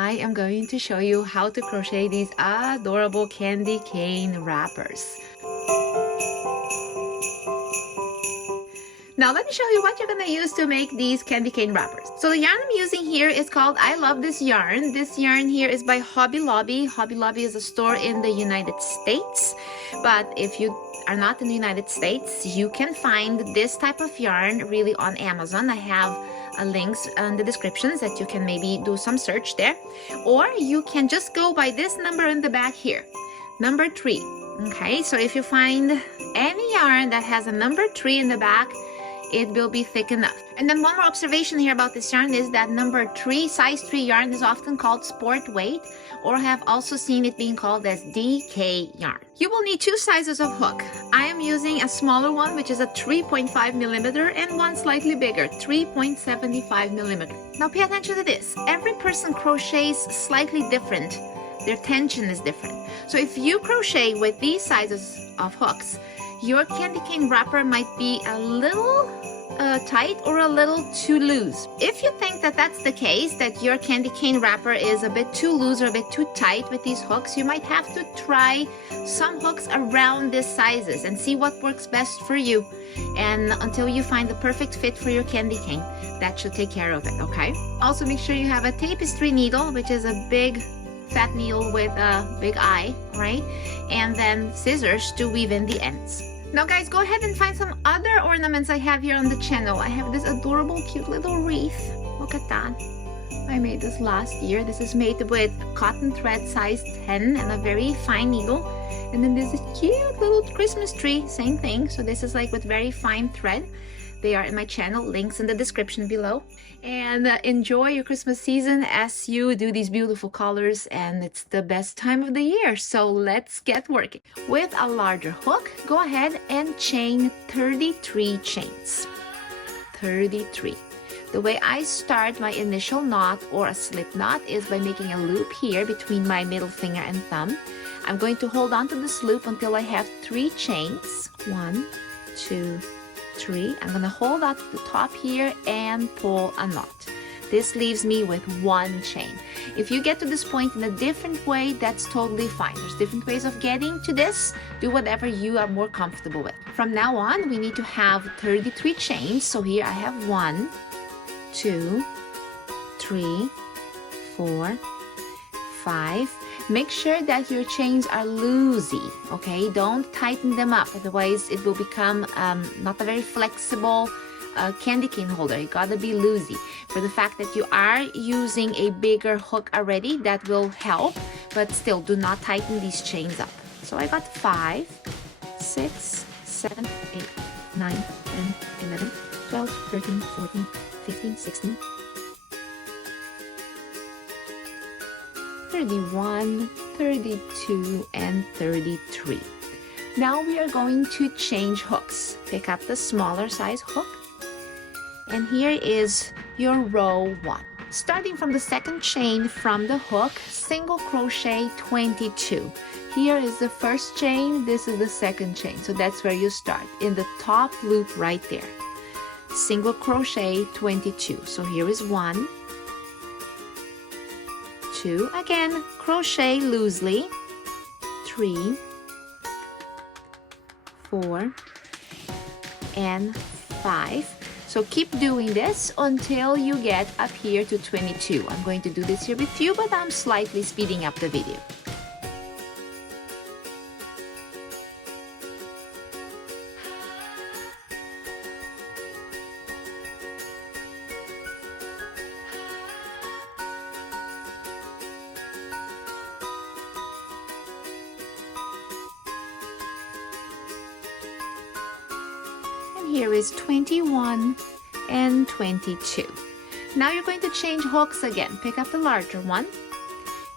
I am going to show you how to crochet these adorable candy cane wrappers. Now let me show you what you're going to use to make these candy cane wrappers. So the yarn I'm using here is called I Love This Yarn. This yarn here is by Hobby Lobby. Hobby Lobby is a store in the United States. But if you are not in the United States, you can find this type of yarn really on Amazon. I have links in the descriptions that you can maybe do some search there. Or you can just go by this number in the back here, number 3. Okay, so if you find any yarn that has a number 3 in the back, it will be thick enough. And then one more observation here about this yarn is that number 3, size 3 yarn is often called sport weight, or I have also seen it being called as DK yarn. You will need 2 sizes of hook. I am using a smaller one, which is a 3.5 millimeter, and one slightly bigger, 3.75 millimeter. Now pay attention to this. Every person crochets slightly different. Their tension is different. So if you crochet with these sizes of hooks, your candy cane wrapper might be a little tight or a little too loose. If you think that that's the case, that your candy cane wrapper is a bit too loose or a bit too tight with these hooks, you might have to try some hooks around these sizes and see what works best for you. And until you find the perfect fit for your candy cane, that should take care of it, okay? Also make sure you have a tapestry needle, which is a big fat needle with a big eye, right? And then scissors to weave in the ends. Now guys, go ahead and find some other ornaments I have here on the channel. I have this adorable cute little wreath. Look at that. I made this last year. This is made with cotton thread size 10 and a very fine needle. And then there's this cute little Christmas tree, same thing. So this is like with very fine thread. They are in my channel, links in the description below. And enjoy your Christmas season as you do these beautiful colors, and it's the best time of the year. So let's get working. With a larger hook, go ahead and chain 33 chains. 33. The way I start my initial knot or a slip knot is by making a loop here between my middle finger and thumb. I'm going to hold on to this loop until I have 3 chains. 1, 2, 3. I'm going to hold out the top here and pull a knot. This leaves me with 1 chain. If you get to this point in a different way, that's totally fine. There's different ways of getting to this. Do whatever you are more comfortable with. From now on, we need to have 33 chains. So here I have 1, 2, 3, 4, 5. Make sure that your chains are loosey, okay? Don't tighten them up, otherwise it will become not a very flexible candy cane holder. You gotta be loosey. For the fact that you are using a bigger hook already, that will help, but still do not tighten these chains up. So I got 5, 6, 7, 8, 9, 10, 11, 12, 13, 14, 15, 16, 31, 32, and 33. Now we are going to change hooks. Pick up the smaller size hook, and here is your row 1. Starting from the 2nd chain from the hook, single crochet 22. Here is the 1st chain, this is the 2nd chain, so that's where you start, in the top loop right there. Single crochet 22. So here is 1, 2, again crochet loosely, 3, 4, and 5. So keep doing this until you get up here to 22. I'm going to do this here with you, but I'm slightly speeding up the video. Here is 21 and 22. Now you're going to change hooks again. Pick up the larger one,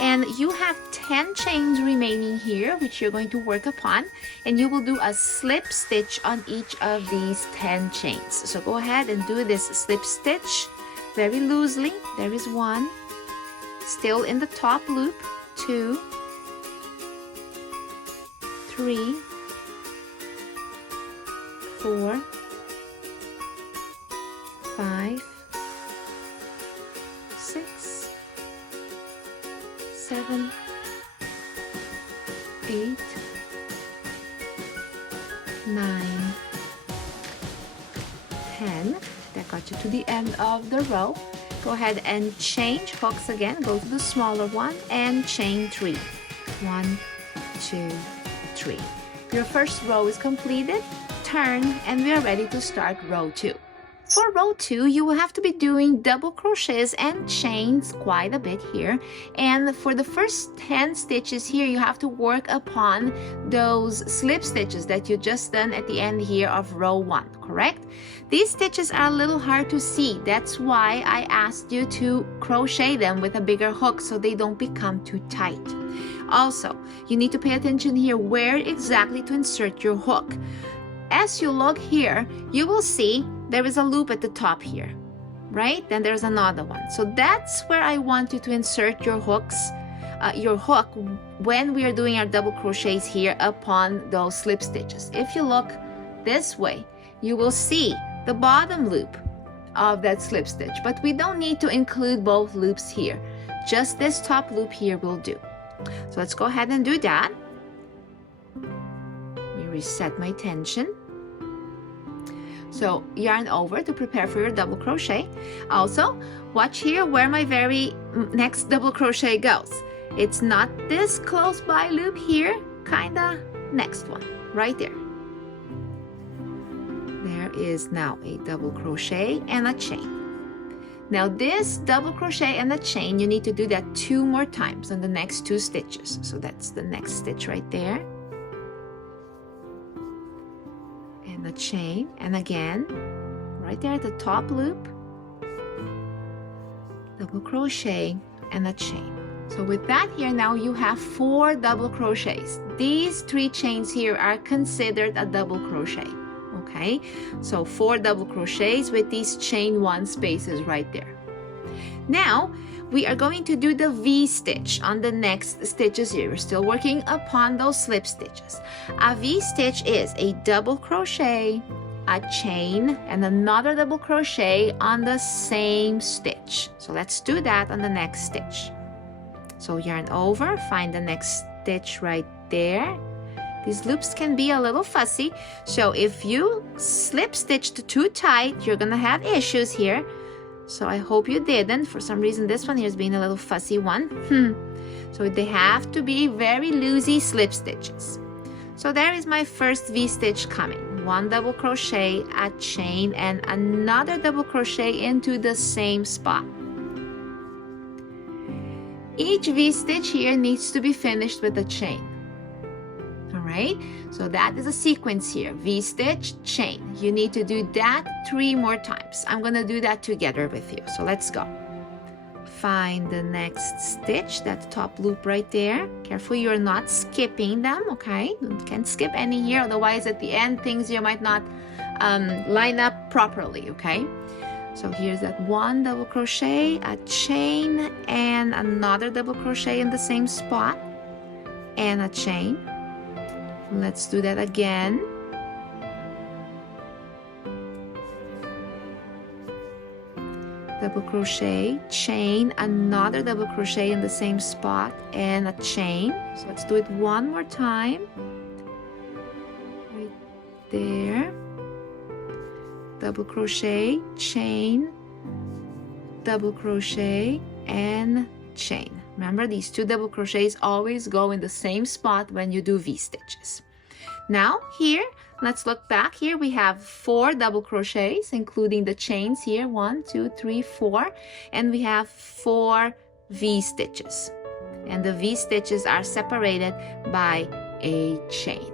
and you have 10 chains remaining here, which you're going to work upon, and you will do a slip stitch on each of these 10 chains. So go ahead and do this slip stitch very loosely. There is 1, still in the top loop, 2, 3, 4, 5, 6, 7, 8, 9, 10. That got you to the end of the row. Go ahead and change hooks again. Go to the smaller one and chain 3. 1, 2, 3. Your first row is completed. Turn, and we are ready to start row 2. For row 2, you will have to be doing double crochets and chains quite a bit here. And for the first 10 stitches here, you have to work upon those slip stitches that you just done at the end here of row 1, correct? These stitches are a little hard to see. That's why I asked you to crochet them with a bigger hook so they don't become too tight. Also, you need to pay attention here where exactly to insert your hook. As you look here, you will see there is a loop at the top here, right? Then there's another one. So that's where I want you to insert your hook when we are doing our double crochets here upon those slip stitches. If you look this way, you will see the bottom loop of that slip stitch, but we don't need to include both loops here. Just this top loop here will do. So let's go ahead and do that. Let me reset my tension. So yarn over to prepare for your double crochet. Also, watch here where my very next double crochet goes. It's not this close by loop here, kinda next one, right there. There is now a double crochet and a chain. Now this double crochet and a chain, you need to do that 2 more times on the next 2 stitches. So that's the next stitch right there. And a chain, and again, right there at the top loop, double crochet and a chain. So with that here now you have 4 double crochets. These 3 chains here are considered a double crochet. Okay, so 4 double crochets with these chain 1 spaces right there. Now we are going to do the V stitch on the next stitches here. We're still working upon those slip stitches. A V stitch is a double crochet, a chain, and another double crochet on the same stitch. So let's do that on the next stitch. So yarn over, find the next stitch right there. These loops can be a little fussy, so if you slip stitched too tight, you're gonna have issues here. So I hope you didn't. For some reason, this one here is being a little fussy one. So they have to be very loosey slip stitches. So there is my first V stitch coming. 1 double crochet, a chain, and another double crochet into the same spot. Each V stitch here needs to be finished with a chain. Alright, so that is a sequence here. V stitch, chain. You need to do that 3 more times. I'm going to do that together with you. So let's go. Find the next stitch, that top loop right there. Careful you're not skipping them, okay? You can't skip any here, otherwise at the end things you might not line up properly, okay? So here's that 1 double crochet, a chain, and another double crochet in the same spot, and a chain. Let's do that again. Double crochet, chain, another double crochet in the same spot, and a chain. So let's do it 1 more time. Right there. Double crochet, chain, double crochet, and chain. Remember, these 2 double crochets always go in the same spot when you do V stitches. Now here, let's look back. Here we have 4 double crochets, including the chains here, 1, 2, 3, 4, and we have 4 V stitches. And the V stitches are separated by a chain.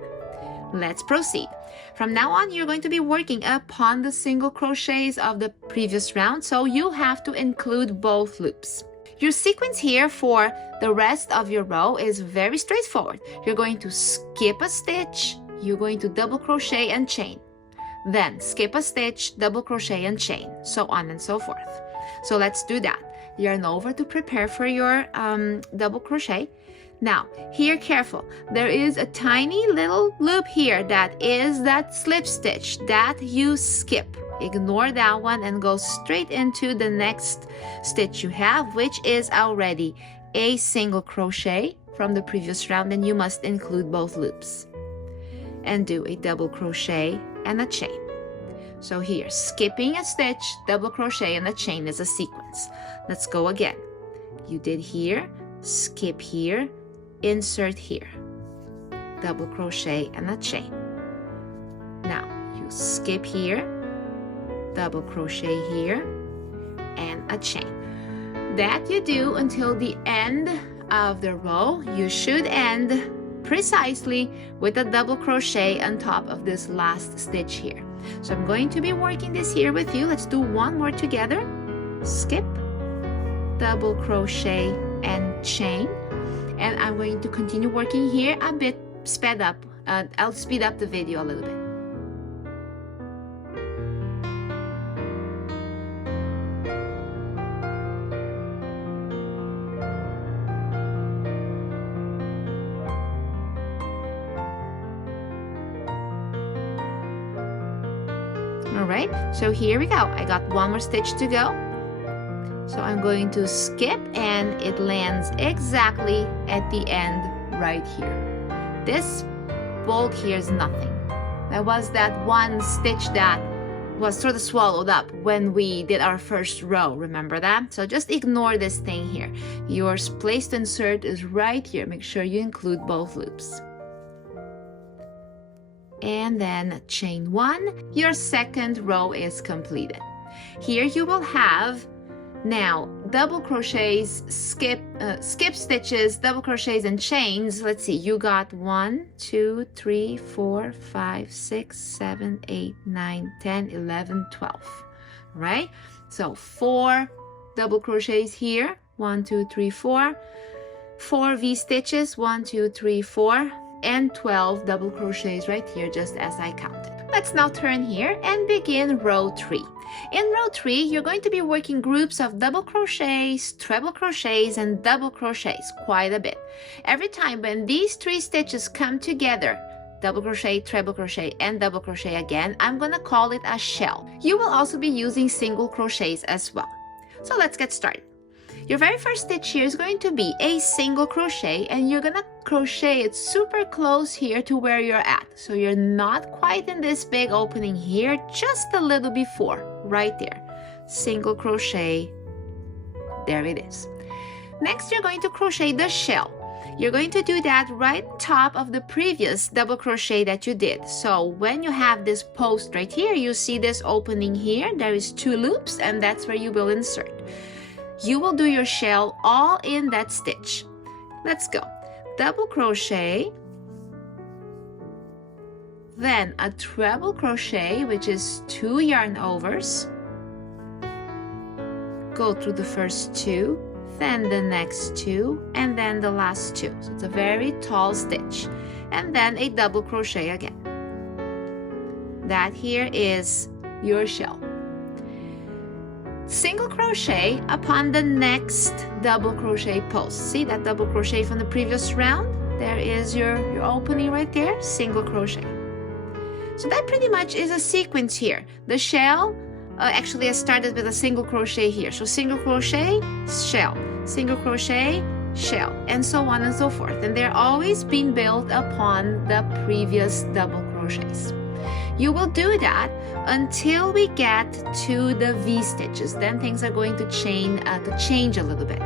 Let's proceed. From now on, you're going to be working upon the single crochets of the previous round, so you have to include both loops. Your sequence here for the rest of your row is very straightforward. You're going to skip a stitch, you're going to double crochet and chain. Then skip a stitch, double crochet and chain, so on and so forth. So let's do that. Yarn over to prepare for your double crochet. Now, here, careful. There is a tiny little loop here that is that slip stitch that you skip. Ignore that one and go straight into the next stitch you have, which is already a single crochet from the previous round, and you must include both loops, and do a double crochet and a chain. So here, skipping a stitch, double crochet, and a chain is a sequence. Let's go again. You did here, skip here, insert here, double crochet and a chain. Now you skip here, double crochet here, and a chain. That you do until the end of the row. You should end precisely with a double crochet on top of this last stitch here. So I'm going to be working this here with you. Let's do one more together. Skip, double crochet and chain, and I'm going to continue working here a bit sped up. I'll speed up the video a little bit. All right, so here we go. I got one more stitch to go. So I'm going to skip, and it lands exactly at the end right here. This bulk here is nothing. That was that one stitch that was sort of swallowed up when we did our first row. Remember that? So just ignore this thing here. Your place to insert is right here. Make sure you include both loops. And then chain one. Your second row is completed. Here you will have now double crochets, skip stitches, double crochets, and chains. Let's see, you got 1, 2, 3, 4, 5, 6, 7, 8, 9, 10, 11, 12. Right? So 4 double crochets here, 1, 2, 3, 4, 4 V stitches, 1, 2, 3, 4, and 12 double crochets right here, just as I counted. Let's now turn here and begin row 3. In row 3, you're going to be working groups of double crochets, treble crochets, and double crochets quite a bit. Every time when these 3 stitches come together, double crochet, treble crochet, and double crochet again, I'm going to call it a shell. You will also be using single crochets as well. So let's get started. Your very first stitch here is going to be a single crochet, and you're gonna crochet it super close here to where you're at. So you're not quite in this big opening here, just a little before, right there. Single crochet, there it is. Next, you're going to crochet the shell. You're going to do that right on top of the previous double crochet that you did. So when you have this post right here, you see this opening here, there is 2 loops, and that's where you will insert. You will do your shell all in that stitch. Let's go. Double crochet, then a treble crochet, which is 2 yarn overs. Go through the first 2, then the next 2, and then the last 2. So it's a very tall stitch. And then a double crochet again. That here is your shell. Single crochet upon the next double crochet post. See that double crochet from the previous round? There is your opening right there, single crochet. So that pretty much is a sequence here. The shell, actually I started with a single crochet here. So single crochet, shell, single crochet, shell, and so on and so forth. And they're always being built upon the previous double crochets. You will do that until we get to the V stitches. Then things are going to change a little bit.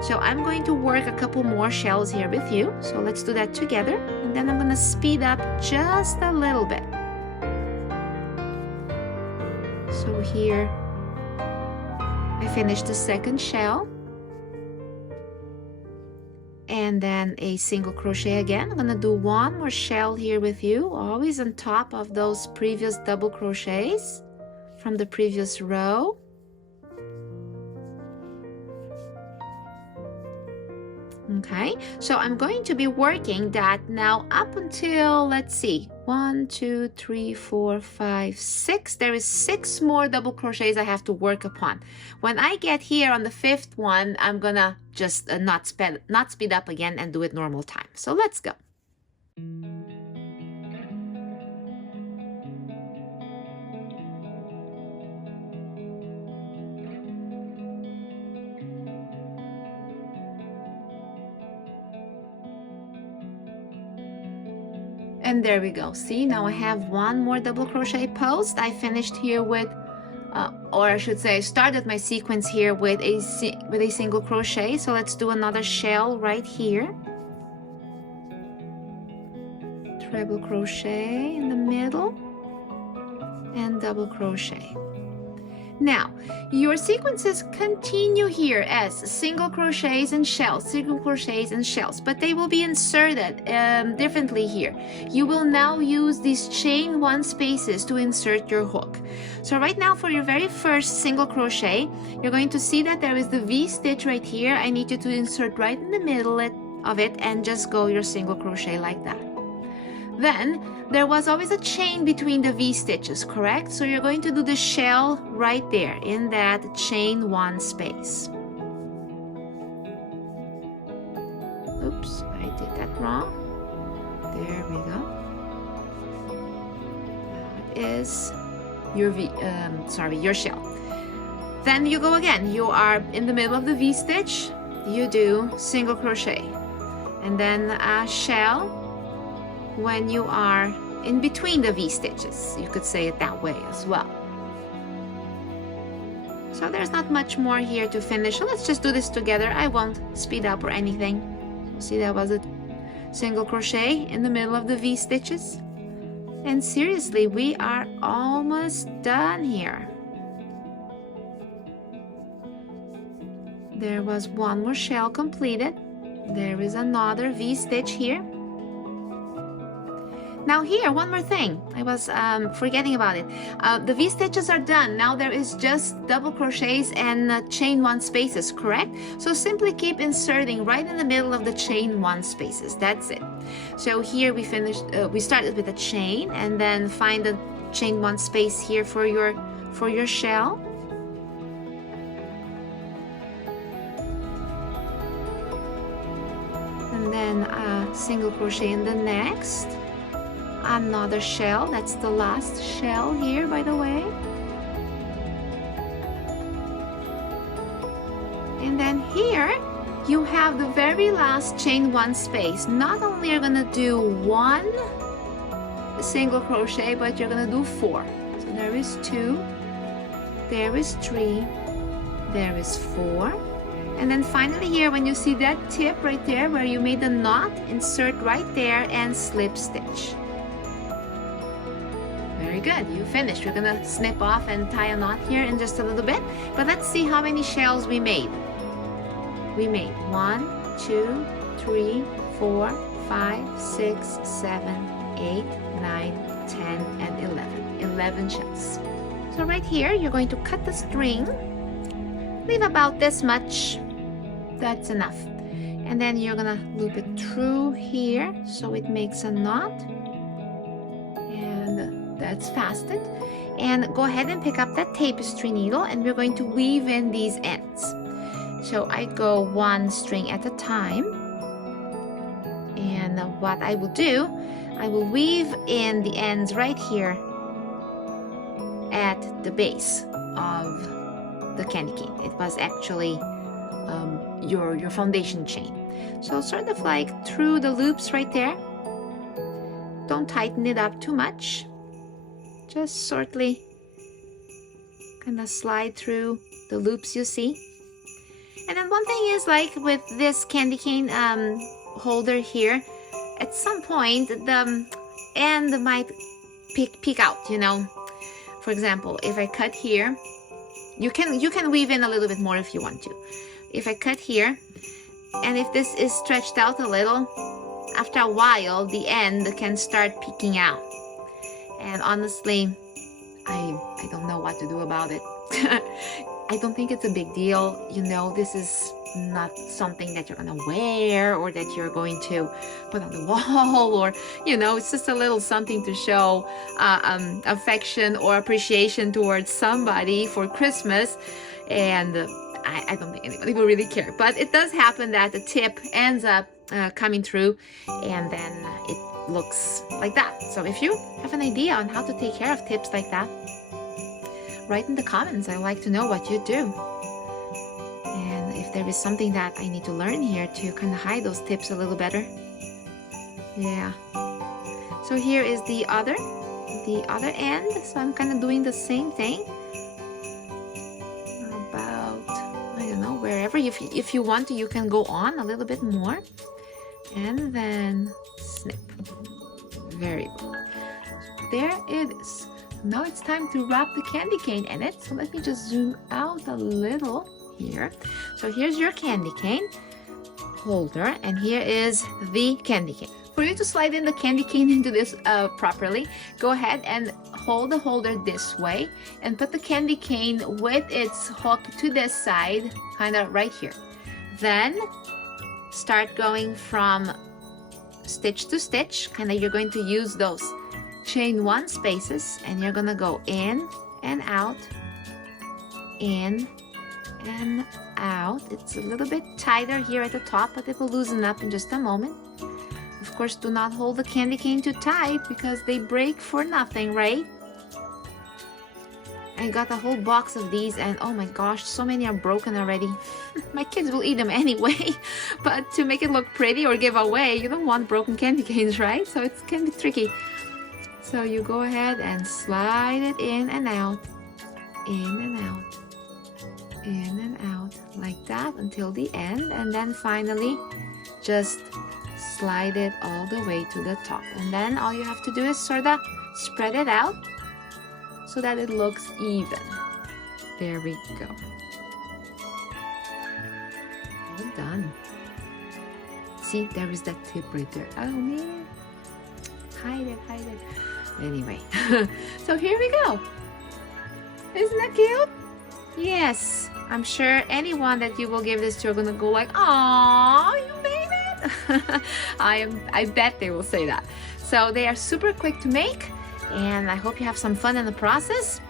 So I'm going to work a couple more shells here with you. So let's do that together. And then I'm going to speed up just a little bit. So here I finished the second shell. And then a single crochet again. I'm gonna do one more shell here with you, always on top of those previous double crochets from the previous row. Okay, so I'm going to be working that now up until, let's see, 1, 2, 3, 4, 5, 6. There is 6 more double crochets I have to work upon. When I get here on the 5th one, I'm gonna just not speed up again and do it normal time. So let's go. And there we go. See, now I have one more double crochet post. I finished here with or I should say I started my sequence here with a single crochet. So let's do another shell right here. Treble crochet in the middle and double crochet. Now your sequences continue here as single crochets and shells, single crochets and shells, but they will be inserted differently here. You will now use these chain one spaces to insert your hook. So right now for your very first single crochet, you're going to see that there is the V stitch right here. I need you to insert right in the middle of it and just go your single crochet like that. Then there was always a chain between the V stitches, correct? So you're going to do the shell right there in that chain one space. Oops, I did that wrong. There we go. That is your your shell. Then you go again. You are in the middle of the V stitch. You do single crochet and then a shell when you are in between the V stitches. You could say it that way as well. So there's not much more here to finish. So let's just do this together. I won't speed up or anything. See, that was a single crochet in the middle of the V stitches. And seriously, we are almost done here. There was one more shell completed. There is another V stitch here. Now here, one more thing. I was forgetting about it. The V stitches are done. Now there is just double crochets and chain one spaces, correct? So simply keep inserting right in the middle of the chain one spaces. That's it. So here we finished. We started with a chain and then find the chain one space here for your shell. And then a single crochet in the next. Another shell. That's the last shell here, by the way. And then here you have the very last chain one space. Not only are going to do one single crochet, but you're going to do 4. So there is 2, there is 3, there is 4. And then finally here, when you see that tip right there where you made the knot, insert right there and slip stitch. Very good, you finished. We're gonna snip off and tie a knot here in just a little bit, but let's see how many shells we made. We made 1, 2, 3, 4, 5, 6, 7, 8, 9, 10, and 11. 11 shells. So right here, you're going to cut the string, leave about this much. That's enough. And then you're gonna loop it through here so it makes a knot. And that's fastened. And go ahead and pick up that tapestry needle and we're going to weave in these ends. So I go one string at a time. And what I will do, I will weave in the ends right here at the base of the candy cane. It was actually your foundation chain. So sort of like through the loops right there. Don't tighten it up too much. Just sortly kind of slide through the loops you see. And then one thing is, like with this candy cane holder here, at some point the end might peek out, you know. For example, if I cut here, you can weave in a little bit more if you want to. If I cut here, and if this is stretched out a little, after a while the end can start peeking out. And honestly, I don't know what to do about it. I don't think it's a big deal. You know, this is not something that you're gonna wear or that you're going to put on the wall, or you know, it's just a little something to show affection or appreciation towards somebody for Christmas. And I don't think anybody will really care, but it does happen that the tip ends up coming through and then it looks like that. So if you have an idea on how to take care of tips like that, write in the comments. I like to know what you do. And if there is something that I need to learn here to kind of hide those tips a little better. Yeah. So here is the other end. So I'm kind of doing the same thing. About, I don't know, wherever. If you want to, you can go on a little bit more. And then snip. Very good. There it is. Now it's time to wrap the candy cane in it. So let me just zoom out a little here. So here's your candy cane holder, and here is the candy cane. For you to slide in the candy cane into this properly, go ahead and hold the holder this way and put the candy cane with its hook to this side, kind of right here. Then start going from stitch to stitch. Kind of, you're going to use those chain one spaces, and you're gonna go in and out, in and out. It's a little bit tighter here at the top, but it will loosen up in just a moment. Of course, do not hold the candy cane too tight because they break for nothing, right? I got a whole box of these, and oh my gosh, so many are broken already. My kids will eat them anyway, but to make it look pretty or give away, you don't want broken candy canes, right? So it can be tricky. So you go ahead and slide it in and out, in and out, in and out, like that until the end. And then finally, just slide it all the way to the top. And then all you have to do is sort of spread it out so that it looks even. There we go. All done. See, there is that tip right there. Oh man. Hide it, hide it. Anyway, so here we go. Isn't that cute? Yes, I'm sure anyone that you will give this to are gonna go like, "Aww, you made it." I bet they will say that. So they are super quick to make, and I hope you have some fun in the process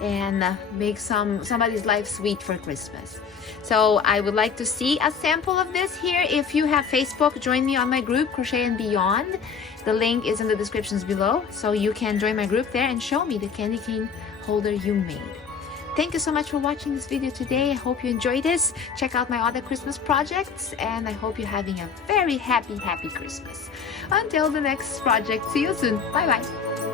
and make somebody's life sweet for Christmas. So I would like to see a sample of this here. If you have Facebook, join me on my group, Crochet and Beyond. The link is in the descriptions below, so you can join my group there and show me the candy cane holder you made. Thank you so much for watching this video today. I hope you enjoyed this. Check out my other Christmas projects, and I hope you're having a very happy Christmas. Until the next project, see you soon. Bye bye.